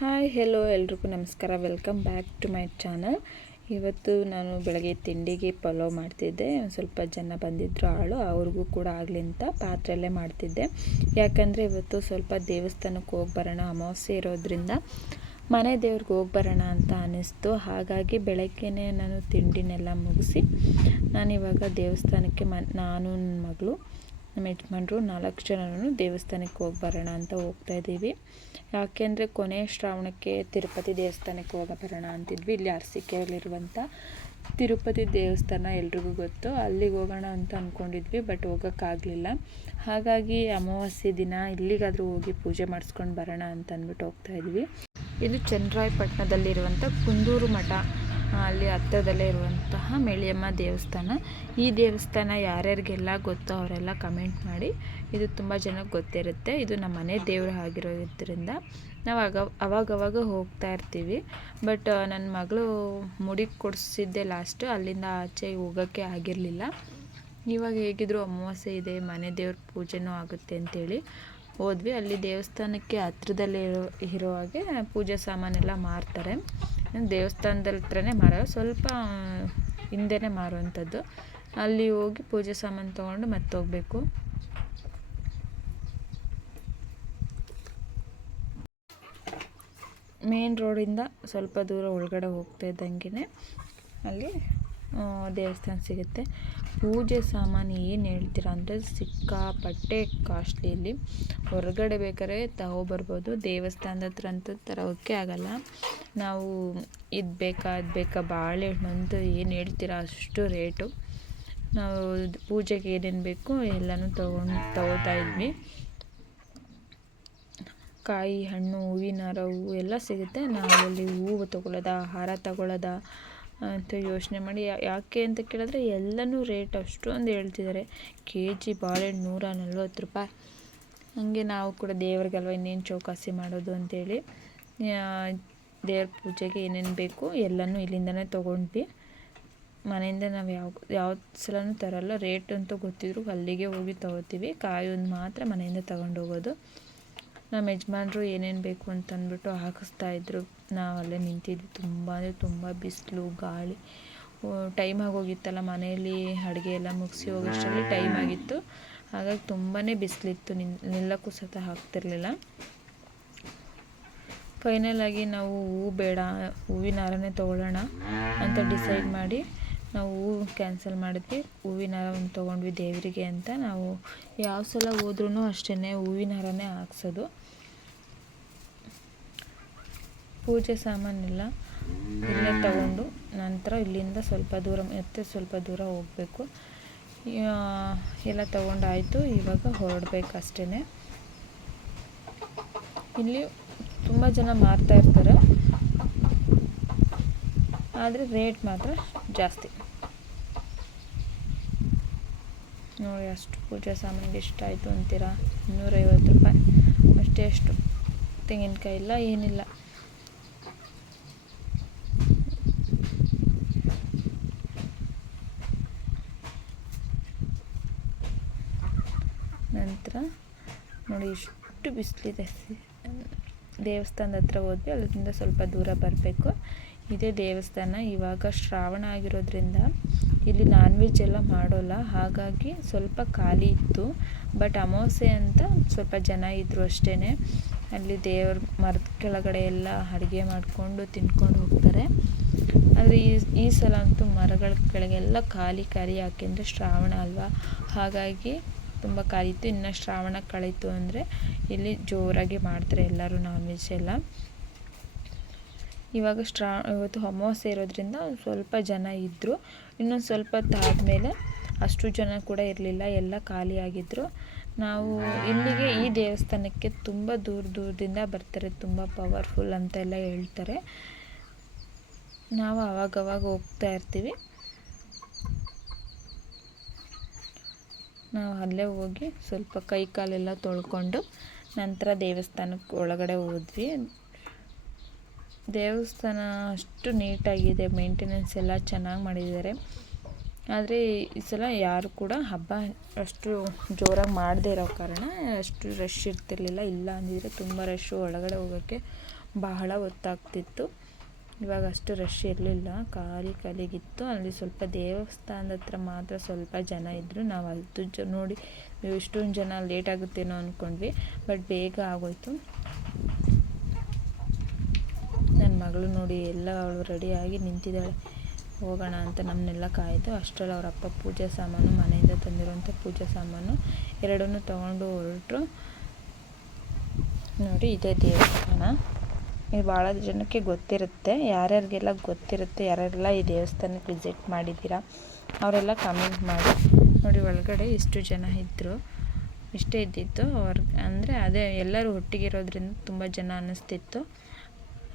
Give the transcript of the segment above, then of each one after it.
Hi hello ಎಲ್ರಿಗೂ ನಮಸ್ಕಾರ. Welcome back to my channel. ಇವತ್ತು ನಾನು ಬೆಳಗ್ಗೆ ತಿಂಡಿಗೆ ಪಲಾವ್ ಮಾಡ್ತಿದ್ದೆ. ಒಂದು ಸ್ವಲ್ಪ ಜನ ಬಂದಿದ್ದರು ಅವ್ರಿಗೂ ಕೂಡ ಆಗಲಿ ಅಂತ ಪಾತ್ರೆಯಲ್ಲೇ ಮಾಡ್ತಿದ್ದೆ. ಯಾಕಂದರೆ ಇವತ್ತು ಸ್ವಲ್ಪ ದೇವಸ್ಥಾನಕ್ಕೆ ಹೋಗಿ ಬರೋಣ, ಅಮಾವಾಸ್ಯೆ ಇರೋದ್ರಿಂದ ಮನೆ ದೇವ್ರಿಗೆ ಹೋಗಿ ಬರೋಣ ಅಂತ ಅನ್ನಿಸ್ತು. ಹಾಗಾಗಿ ಬೆಳಗ್ಗೆನೇ ನಾನು ತಿಂಡಿನೆಲ್ಲ ಮುಗಿಸಿ ನಾನಿವಾಗ ದೇವಸ್ಥಾನಕ್ಕೆ ನಾನು ನನ್ನ ಮಗಳು ನಮ್ಮ ಯಜಮಾನ್ರು 4 ಜನರೂ ದೇವಸ್ಥಾನಕ್ಕೆ ಹೋಗಿ ಬರೋಣ ಅಂತ ಹೋಗ್ತಾಯಿದ್ದೀವಿ. ಯಾಕೆಂದರೆ ಕೊನೆ ಶ್ರಾವಣಕ್ಕೆ ತಿರುಪತಿ ದೇವಸ್ಥಾನಕ್ಕೆ ಹೋಗಿ ಬರೋಣ ಅಂತಿದ್ವಿ. ಇಲ್ಲಿ ಅರಸೀಕೆರೆಯಲ್ಲಿರುವಂಥ ತಿರುಪತಿ ದೇವಸ್ಥಾನ ಎಲ್ರಿಗೂ ಗೊತ್ತು, ಅಲ್ಲಿಗೆ ಹೋಗೋಣ ಅಂತ ಅಂದ್ಕೊಂಡಿದ್ವಿ. ಬಟ್ ಹೋಗೋಕ್ಕಾಗಲಿಲ್ಲ. ಹಾಗಾಗಿ ಅಮಾವಾಸ್ಯೆ ದಿನ ಇಲ್ಲಿಗಾದರೂ ಹೋಗಿ ಪೂಜೆ ಮಾಡಿಸ್ಕೊಂಡು ಬರೋಣ ಅಂತ ಅಂದ್ಬಿಟ್ಟು ಹೋಗ್ತಾಯಿದ್ವಿ. ಇದು ಚನ್ನರಾಯಪಟ್ಟಣದಲ್ಲಿರುವಂಥ ಕುಂದೂರು ಮಠ, ಅಲ್ಲಿ ಹತ್ತಿರದಲ್ಲೇ ಇರುವಂತಹ ಮೇಳಿಯಮ್ಮ ದೇವಸ್ಥಾನ. ಈ ದೇವಸ್ಥಾನ ಯಾರ್ಯಾರಿಗೆಲ್ಲ ಗೊತ್ತೋ ಅವರೆಲ್ಲ ಕಮೆಂಟ್ ಮಾಡಿ. ಇದು ತುಂಬ ಜನಕ್ಕೆ ಗೊತ್ತಿರುತ್ತೆ. ಇದು ನಮ್ಮ ಮನೆ ದೇವರು ಆಗಿರೋದ್ರಿಂದ ನಾವು ಅವಾಗವಾಗ ಹೋಗ್ತಾ ಇರ್ತೀವಿ. ಬಟ್ ನನ್ನ ಮಗಳು ಮುಡಿ ಕೊಡಿಸಿದ್ದೆ ಲಾಸ್ಟು, ಅಲ್ಲಿಂದ ಆಚೆ ಹೋಗೋಕ್ಕೆ ಆಗಿರಲಿಲ್ಲ. ಇವಾಗ ಹೇಗಿದ್ರು ಅಮಾವಾಸ್ಯೆ ಇದೆ, ಮನೆ ದೇವ್ರ ಪೂಜೆನೂ ಆಗುತ್ತೆ ಅಂತೇಳಿ ಹೋದ್ವಿ. ಅಲ್ಲಿ ದೇವಸ್ಥಾನಕ್ಕೆ ಹತ್ರದಲ್ಲೇ ಇರೋ ಹಾಗೆ ಪೂಜೆ ಸಾಮಾನೆಲ್ಲ ಮಾರ್ತಾರೆ. ದೇವಸ್ಥಾನದ ಹತ್ರನೇ ಮಾರೋ, ಸ್ವಲ್ಪ ಹಿಂದೆನೇ ಮಾರುವಂಥದ್ದು. ಅಲ್ಲಿ ಹೋಗಿ ಪೂಜೆ ಸಾಮಾನು ತೊಗೊಂಡು ಮತ್ತೆ ಹೋಗಬೇಕು. ಮೇನ್ ರೋಡಿಂದ ಸ್ವಲ್ಪ ದೂರ ಒಳಗಡೆ ಹೋಗ್ತಾ ಇದ್ದಂಗೆ ಅಲ್ಲಿ ದೇವಸ್ಥಾನ ಸಿಗುತ್ತೆ. ಪೂಜೆ ಸಾಮಾನು ಏನು ಹೇಳ್ತೀರಾ ಅಂದರೆ ಸಿಕ್ಕಾಪಟ್ಟೆ ಕಾಸ್ಟ್ಲಿ. ಇಲ್ಲಿ ಹೊರಗಡೆ ಬೇಕಾದ್ರೆ ತಗೊಬರ್ಬೋದು, ದೇವಸ್ಥಾನದ ಹತ್ರ ಅಂತೂ ತರೋಕ್ಕೆ ಆಗಲ್ಲ. ನಾವು ಇದು ಬೇಕಾ ಬಾಳೆಹಣ್ಣು ಅಂತೂ ಏನು ಹೇಳ್ತೀರಾ ಅಷ್ಟು ರೇಟು. ನಾವು ಪೂಜೆಗೆ ಏನೇನು ಬೇಕು ಎಲ್ಲನೂ ತಗೋತಾ ಇದ್ವಿ. ಕಾಯಿ, ಹಣ್ಣು, ಹೂವಿನ ಹಾರ, ಹೂವು ಎಲ್ಲ ಸಿಗುತ್ತೆ. ನಾವು ಅಲ್ಲಿ ಹೂವು ತೊಗೊಳ್ಳೋದ, ಹಾರ ತಗೊಳ್ಳೋದ ಅಂತ ಯೋಚನೆ ಮಾಡಿ. ಯಾಕೆ ಅಂತ ಕೇಳಿದ್ರೆ ಎಲ್ಲನೂ ರೇಟ್ ಅಷ್ಟೊಂದು ಹೇಳ್ತಿದ್ದಾರೆ. ಕೆಜಿ ಬಾಳೆಹಣ್ಣು 140 ರೂಪಾಯಿ. ಹಾಗೆ ನಾವು ಕೂಡ ದೇವ್ರಿಗಲ್ವ ಇನ್ನೇನು ಚೌಕಾಸಿ ಮಾಡೋದು ಅಂತೇಳಿ ದೇವ್ರ ಪೂಜೆಗೆ ಏನೇನು ಬೇಕು ಎಲ್ಲನೂ ಇಲ್ಲಿಂದನೇ ತೊಗೊಂಡ್ವಿ. ಮನೆಯಿಂದ ನಾವು ಯಾವ ಸಲನೂ ತರೋಲ್ಲ. ರೇಟ್ ಅಂತೂ ಗೊತ್ತಿದ್ರು ಅಲ್ಲಿಗೆ ಹೋಗಿ ತೊಗೋತೀವಿ. ಕಾಯಿ ಒಂದು ಮಾತ್ರ ಮನೆಯಿಂದ ತಗೊಂಡು ಹೋಗೋದು. ನಮ್ಮ ಯಜಮಾನ್ರು ಏನೇನು ಬೇಕು ಅಂತಂದ್ಬಿಟ್ಟು ಹಾಕಿಸ್ತಾಯಿದ್ರು. ನಾವು ಅಲ್ಲೇ ನಿಂತಿದ್ವಿ. ತುಂಬ ಅಂದರೆ ತುಂಬ ಬಿಸಿಲು, ಗಾಳಿ. ಟೈಮ್ ಆಗೋಗಿತ್ತಲ್ಲ, ಮನೆಯಲ್ಲಿ ಅಡುಗೆ ಎಲ್ಲ ಮುಗಿಸಿ ಹೋಗೋಷ್ಟರಲ್ಲಿ ಟೈಮ್ ಆಗಿತ್ತು. ಹಾಗಾಗಿ ತುಂಬಾ ಬಿಸಿಲಿತ್ತು, ನಿಲ್ಲಕ್ಕೂ ಸಹ ಆಗ್ತಿರ್ಲಿಲ್ಲ. ಫೈನಲಾಗಿ ನಾವು ಹೂವು ಬೇಡ, ಹೂವಿನ ಹಾರನೇ ತೊಗೊಳ್ಳೋಣ ಅಂತ ಡಿಸೈಡ್ ಮಾಡಿ ನಾವು ಹೂವು ಕ್ಯಾನ್ಸಲ್ ಮಾಡಿದ್ವಿ. ಹೂವಿನ ಹಾರ ಒಂದು ತೊಗೊಂಡ್ವಿ ದೇವರಿಗೆ ಅಂತ. ನಾವು ಯಾವ ಸಲ ಹೋದ್ರೂ ಅಷ್ಟೇ ಹೂವಿನ ಹಾರನೇ ಹಾಕ್ಸೋದು. ಪೂಜೆ ಸಾಮಾನೆಲ್ಲ ಇಲ್ಲೇ ತಗೊಂಡು ನಂತರ ಇಲ್ಲಿಂದ ಸ್ವಲ್ಪ ದೂರ ಹೋಗಬೇಕು. ಎಲ್ಲ ತೊಗೊಂಡಾಯಿತು. ಇವಾಗ ಹೊರಡಬೇಕಷ್ಟೇ. ಇಲ್ಲಿ ತುಂಬ ಜನ ಮಾರ್ತಾ ಇರ್ತಾರೆ, ಆದರೆ ರೇಟ್ ಮಾತ್ರ ಜಾಸ್ತಿ. ನೋಡಿ, ಅಷ್ಟು ಪೂಜೆ ಸಾಮಾನಿಗೆ ಎಷ್ಟಾಯಿತು ಅಂತೀರಾ? 250 ರೂಪಾಯಿ ಅಷ್ಟೇ. ಅಷ್ಟು ತೆಂಗಿನಕಾಯಿ ಇಲ್ಲ, ಏನಿಲ್ಲ. ನಂತರ ನೋಡಿ ಎಷ್ಟು ಬಿಸಿಲಿದೆ. ದೇವಸ್ಥಾನದ ಹತ್ರ ಹೋದ್ವಿ, ಅಲ್ಲಿಂದ ಸ್ವಲ್ಪ ದೂರ ಬರಬೇಕು. ಇದೇ ದೇವಸ್ಥಾನ. ಇವಾಗ ಶ್ರಾವಣ ಆಗಿರೋದ್ರಿಂದ ಇಲ್ಲಿ ನಾನ್ ವೆಜ್ ಎಲ್ಲ ಮಾಡೋಲ್ಲ, ಹಾಗಾಗಿ ಸ್ವಲ್ಪ ಖಾಲಿ ಇತ್ತು. ಬಟ್ ಅಮಾವಾಸ್ಯೆ ಅಂತ ಸ್ವಲ್ಪ ಜನ ಇದ್ದರು ಅಷ್ಟೇ. ಅಲ್ಲಿ ದೇವ್ರ ಮರದ ಕೆಳಗಡೆ ಎಲ್ಲ ಅಡುಗೆ ಮಾಡಿಕೊಂಡು ತಿನ್ಕೊಂಡು ಹೋಗ್ತಾರೆ. ಆದರೆ ಈ ಸಲ ಅಂತೂ ಮರಗಳ ಕೆಳಗೆಲ್ಲ ಖಾಲಿ ಯಾಕೆಂದರೆ ಶ್ರಾವಣ ಅಲ್ವಾ, ಹಾಗಾಗಿ ತುಂಬ ಖಾಲಿ ಇತ್ತು. ಇನ್ನು ಶ್ರಾವಣ ಕಳೀತು ಅಂದರೆ ಇಲ್ಲಿ ಜೋರಾಗಿ ಮಾಡ್ತಾರೆ ಎಲ್ಲರೂ ನಾನ್ ವೆಜ್ ಎಲ್ಲ. ಇವಾಗ ಇವತ್ತು ಅಮಾವಾಸ್ಯೆ ಇರೋದ್ರಿಂದ ಸ್ವಲ್ಪ ಜನ ಇದ್ದರು. ಇನ್ನೊಂದು ಸ್ವಲ್ಪ ಹೊತ್ತಾದಮೇಲೆ ಅಷ್ಟು ಜನ ಕೂಡ ಇರಲಿಲ್ಲ, ಎಲ್ಲ ಖಾಲಿಯಾಗಿದ್ದರು. ನಾವು ಇಲ್ಲಿಗೆ ಈ ದೇವಸ್ಥಾನಕ್ಕೆ ತುಂಬ ದೂರದಿಂದ ಬರ್ತಾರೆ, ತುಂಬ ಪವರ್ಫುಲ್ ಅಂತೆಲ್ಲ ಹೇಳ್ತಾರೆ. ನಾವು ಆವಾಗವಾಗ ಹೋಗ್ತಾ ಇರ್ತೀವಿ. ನಾವು ಅಲ್ಲೇ ಹೋಗಿ ಸ್ವಲ್ಪ ಕೈ ಕಾಲೆಲ್ಲ ತೊಳ್ಕೊಂಡು ನಂತರ ದೇವಸ್ಥಾನಕ್ಕೆ ಒಳಗಡೆ ಹೋದ್ವಿ. ದೇವಸ್ಥಾನ ಅಷ್ಟು ನೀಟಾಗಿದೆ, ಮೇಂಟೆನೆನ್ಸ್ ಎಲ್ಲ ಚೆನ್ನಾಗಿ ಮಾಡಿದ್ದಾರೆ. ಆದರೆ ಈ ಸಲ ಯಾರು ಕೂಡ ಹಬ್ಬ ಅಷ್ಟು ಜೋರಾಗಿ ಮಾಡದೇ ಇರೋ ಕಾರಣ ಅಷ್ಟು ರಶ್ ಇರ್ತಿರ್ಲಿಲ್ಲ. ಇಲ್ಲ ಅಂದಿದ್ರೆ ತುಂಬ ರಶ್ಶು, ಒಳಗಡೆ ಹೋಗೋಕ್ಕೆ ಬಹಳ ಹೊತ್ತಾಗ್ತಿತ್ತು. ಇವಾಗ ಅಷ್ಟು ರಶ್ ಇರಲಿಲ್ಲ, ಖಾಲಿಗಿತ್ತು. ಅಲ್ಲಿ ಸ್ವಲ್ಪ ದೇವಸ್ಥಾನದ ಹತ್ರ ಮಾತ್ರ ಸ್ವಲ್ಪ ಜನ ಇದ್ದರು. ನಾವು ಅದು ನೋಡಿ ಇಷ್ಟೊಂದು ಜನ ಲೇಟ್ ಆಗುತ್ತೇನೋ ಅಂದ್ಕೊಂಡ್ವಿ, ಬಟ್ ಬೇಗ ಆಗೋಯ್ತು. ನನ್ನ ಮಗಳು ನೋಡಿ ಎಲ್ಲ ಅವಳು ರೆಡಿಯಾಗಿ ನಿಂತಿದ್ದಾಳೆ, ಹೋಗೋಣ ಅಂತ ನಮ್ಮನ್ನೆಲ್ಲ ಕಾಯ್ದು. ಅಷ್ಟರಲ್ಲಿ ಅವ್ರ ಅಪ್ಪ ಪೂಜೆ ಸಾಮಾನು, ಮನೆಯಿಂದ ತಂದಿರುವಂಥ ಪೂಜೆ ಸಾಮಾನು ಎರಡನ್ನೂ ತೊಗೊಂಡು ಹೊರಟರು. ನೋಡಿ, ಇದೇ ದೇವಸ್ಥಾನ. ಇದು ಭಾಳ ಜನಕ್ಕೆ ಗೊತ್ತಿರುತ್ತೆ. ಯಾರ್ಯಾರಿಗೆಲ್ಲ ಗೊತ್ತಿರುತ್ತೆ, ಯಾರೆಲ್ಲ ಈ ದೇವಸ್ಥಾನಕ್ಕೆ ವಿಸಿಟ್ ಮಾಡಿದ್ದೀರಾ ಅವರೆಲ್ಲ ಕಮೆಂಟ್ ಮಾಡಿ. ನೋಡಿ, ಒಳಗಡೆ ಇಷ್ಟು ಜನ ಇದ್ದರು, ಇಷ್ಟೇ ಇದ್ದಿತ್ತು ಅಂದರೆ ಅದೇ ಎಲ್ಲರೂ ಒಟ್ಟಿಗಿರೋದ್ರಿಂದ ತುಂಬ ಜನ ಅನ್ನಿಸ್ತಿತ್ತು.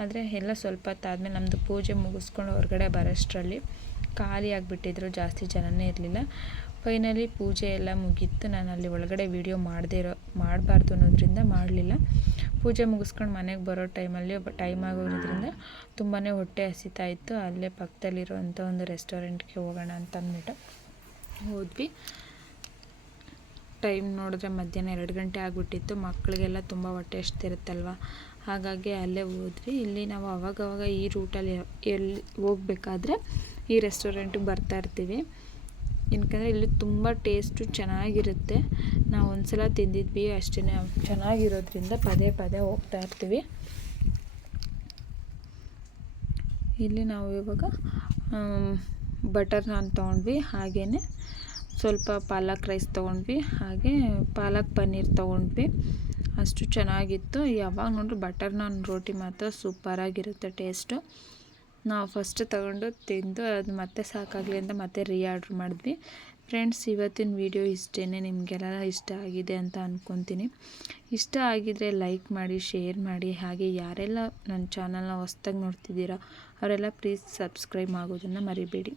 ಆದರೆ ಎಲ್ಲ ಸ್ವಲ್ಪ ಹೊತ್ತಾದಮೇಲೆ ನಮ್ಮದು ಪೂಜೆ ಮುಗಿಸ್ಕೊಂಡು ಹೊರಗಡೆ ಬರೋಷ್ಟರಲ್ಲಿ ಖಾಲಿ ಆಗಿಬಿಟ್ಟಿದ್ರು, ಜಾಸ್ತಿ ಜನನೇ ಇರಲಿಲ್ಲ. ಫೈನಲಿ ಪೂಜೆ ಎಲ್ಲ ಮುಗೀತು. ನಾನು ಅಲ್ಲಿ ಒಳಗಡೆ ವೀಡಿಯೋ ಮಾಡಬಾರ್ದು ಅನ್ನೋದ್ರಿಂದ ಮಾಡಲಿಲ್ಲ. ಪೂಜೆ ಮುಗಿಸ್ಕೊಂಡು ಮನೆಗೆ ಬರೋ ಟೈಮ್ ಆಗೋದ್ರಿಂದ ತುಂಬಾ ಹೊಟ್ಟೆ ಹಸಿತಾ ಇತ್ತು. ಅಲ್ಲೇ ಪಕ್ಕದಲ್ಲಿರುವಂಥ ಒಂದು ರೆಸ್ಟೋರೆಂಟ್ಗೆ ಹೋಗೋಣ ಅಂತ ಅಂದ್ಬಿಟ್ಟು ಹೋದ್ವಿ. ಟೈಮ್ ನೋಡಿದ್ರೆ ಮಧ್ಯಾಹ್ನ 2 ಗಂಟೆ ಆಗಿಬಿಟ್ಟಿತ್ತು. ಮಕ್ಕಳಿಗೆಲ್ಲ ತುಂಬ ಹೊಟ್ಟೆ ಹಸ್ತಿರುತ್ತಲ್ವ, ಹಾಗಾಗಿ ಅಲ್ಲೇ ಹೋದ್ವಿ. ಇಲ್ಲಿ ನಾವು ಅವಾಗವಾಗ ಈ ರೂಟಲ್ಲಿ ಎಲ್ಲಿ ಹೋಗ್ಬೇಕಾದ್ರೆ ಈ ರೆಸ್ಟೋರೆಂಟಿಗೆ ಬರ್ತಾಯಿರ್ತೀವಿ. ಏನಕ್ಕಂದರೆ ಇಲ್ಲಿ ತುಂಬ ಟೇಸ್ಟು ಚೆನ್ನಾಗಿರುತ್ತೆ. ನಾವು ಒಂದು ಸಲ ತಿಂದಿದ್ವಿ ಅಷ್ಟೇ, ಚೆನ್ನಾಗಿರೋದ್ರಿಂದ ಪದೇ ಪದೇ ಹೋಗ್ತಾಯಿರ್ತೀವಿ. ಇಲ್ಲಿ ನಾವು ಇವಾಗ ಬಟರ್ ನಾನ್ ತೊಗೊಂಡ್ವಿ, ಹಾಗೆಯೇ ಸ್ವಲ್ಪ ಪಾಲಕ್ ರೈಸ್ ತೊಗೊಂಡ್ವಿ, ಹಾಗೆ ಪಾಲಕ್ ಪನ್ನೀರ್ ತೊಗೊಂಡ್ವಿ. ಅಷ್ಟು ಚೆನ್ನಾಗಿತ್ತು. ಯಾವಾಗ ನೋಡ್ರಿ ಬಟರ್ ನಾನ್ ರೋಟಿ ಮಾತ್ರ ಸೂಪರಾಗಿರುತ್ತೆ ಟೇಸ್ಟು. ನಾವು ಫಸ್ಟ್ ತಗೊಂಡು ತಿಂದು ಅದು ಮತ್ತೆ ಸಾಕಾಗಲಿ ಅಂತ ಮತ್ತೆ ಆರ್ಡ್ರ್ ಮಾಡಿದ್ವಿ. ಫ್ರೆಂಡ್ಸ್, ಇವತ್ತಿನ ವಿಡಿಯೋ ಇಷ್ಟೇ. ನಿಮಗೆಲ್ಲ ಇಷ್ಟ ಆಗಿದೆ ಅಂತ ಅಂದ್ಕೊತೀನಿ. ಇಷ್ಟ ಆಗಿದರೆ ಲೈಕ್ ಮಾಡಿ, ಶೇರ್ ಮಾಡಿ. ಹಾಗೆ ಯಾರೆಲ್ಲ ನನ್ನ ಚಾನಲ್ನ ಹೊಸ್ದಾಗಿ ನೋಡ್ತಿದ್ದೀರಾ ಅವರೆಲ್ಲ ಪ್ಲೀಸ್ ಸಬ್ಸ್ಕ್ರೈಬ್ ಆಗೋದನ್ನು ಮರಿಬೇಡಿ.